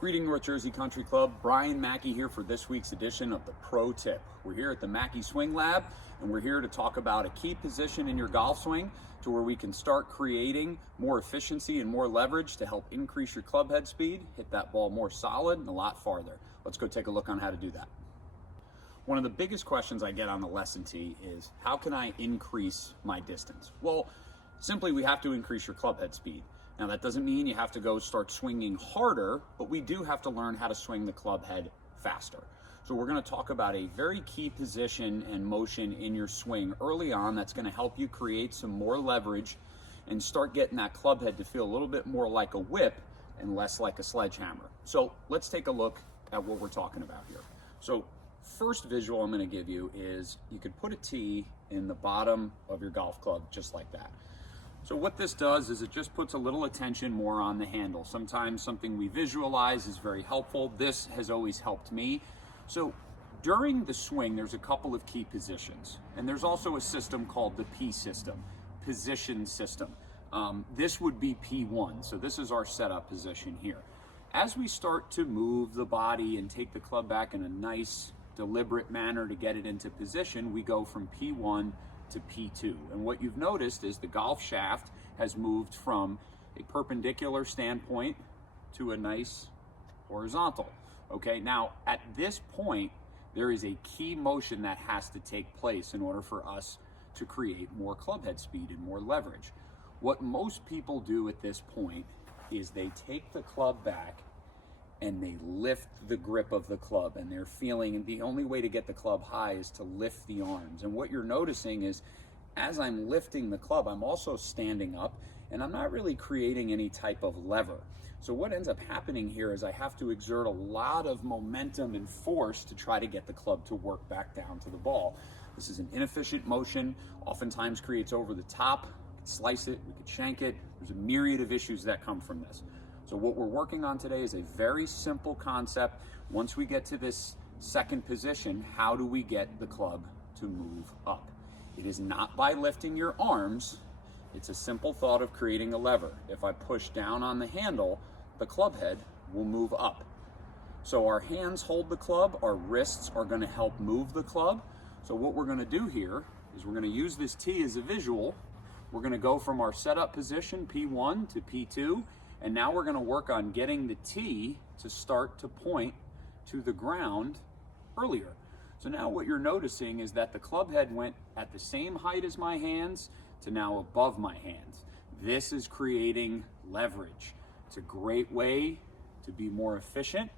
Greeting North Jersey Country Club, Brian Mackey here for this week's edition of the Pro Tip. We're here at the Mackey Swing Lab and we're here to talk about a key position in your golf swing to where we can start creating more efficiency and more leverage to help increase your club head speed, hit that ball more solid and a lot farther. Let's go take a look on how to do that. One of the biggest questions I get on the lesson tee is, how can I increase my distance? Well, simply we have to increase your club head speed. Now that doesn't mean you have to go start swinging harder, but we do have to learn how to swing the club head faster. So we're going to talk about a very key position and motion in your swing early on that's going to help you create some more leverage and start getting that club head to feel a little bit more like a whip and less like a sledgehammer. So let's take a look at what we're talking about here. So first visual I'm going to give you is you could put a tee in the bottom of your golf club just like that. So what this does is it just puts a little attention more on the handle. Sometimes something we visualize is very helpful. This has always helped me. So during the swing, there's a couple of key positions. And there's also a system called the P system, position system. This would be P1. So this is our setup position here. As we start to move the body and take the club back in a nice, deliberate manner to get it into position, we go from P1 to P2. And what you've noticed is the golf shaft has moved from a perpendicular standpoint to a nice horizontal. Okay, now at this point, there is a key motion that has to take place in order for us to create more club head speed and more leverage. What most people do at this point is they take the club back and they lift the grip of the club, and they're feeling the only way to get the club high is to lift the arms. And what you're noticing is as I'm lifting the club, I'm also standing up and I'm not really creating any type of lever. So what ends up happening here is I have to exert a lot of momentum and force to try to get the club to work back down to the ball. This is an inefficient motion, oftentimes creates over the top. We could slice it, we could shank it. There's a myriad of issues that come from this. So what we're working on today is a very simple concept. Once we get to this second position, how do we get the club to move up? It is not by lifting your arms. It's a simple thought of creating a lever. If I push down on the handle, the club head will move up. So our hands hold the club, our wrists are going to help move the club. So what we're going to do here is we're going to use this tee as a visual. We're going to go from our setup position, P1 to P2. And now we're going to work on getting the tee to start to point to the ground earlier. So now what you're noticing is that the club head went at the same height as my hands to now above my hands. This is creating leverage. It's a great way to be more efficient.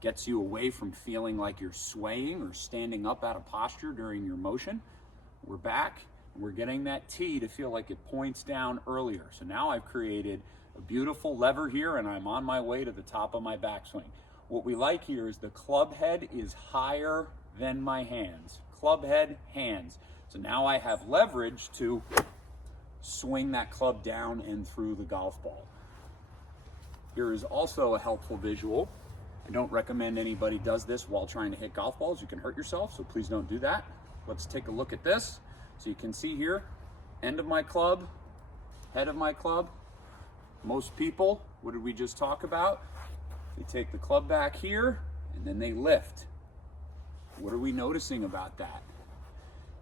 Gets you away from feeling like you're swaying or standing up out of posture during your motion. We're back and we're getting that tee to feel like it points down earlier. So now I've created a beautiful lever here and I'm on my way to the top of my backswing. What we like here is the club head is higher than my hands. Club head, hands. So now I have leverage to swing that club down and through the golf ball. Here is also a helpful visual. I don't recommend anybody does this while trying to hit golf balls. You can hurt yourself, so please don't do that. Let's take a look at this. So you can see here, end of my club, head of my club. Most people, what did we just talk about? They take the club back here and then they lift. What are we noticing about that?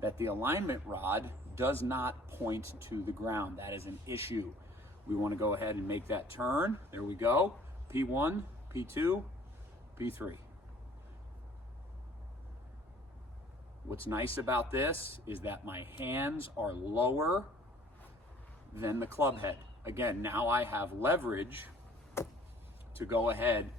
That the alignment rod does not point to the ground. That is an issue. We want to go ahead and make that turn. There we go. P1, P2, P3. What's nice about this is that my hands are lower than the club head. Again, now I have leverage to go ahead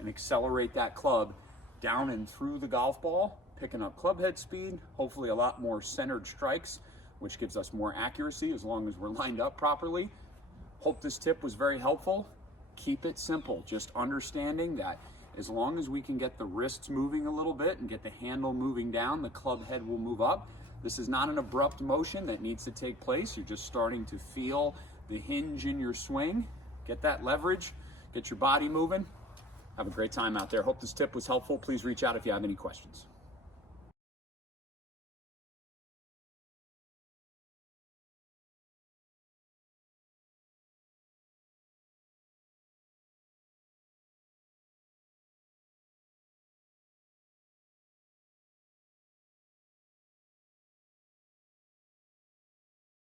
and accelerate that club down and through the golf ball, picking up club head speed, hopefully a lot more centered strikes, which gives us more accuracy as long as we're lined up properly. Hope this tip was very helpful. Keep it simple, just understanding that as long as we can get the wrists moving a little bit and get the handle moving down, the club head will move up. This is not an abrupt motion that needs to take place. You're just starting to feel the hinge in your swing. Get that leverage, get your body moving. Have a great time out there. Hope this tip was helpful. Please reach out if you have any questions.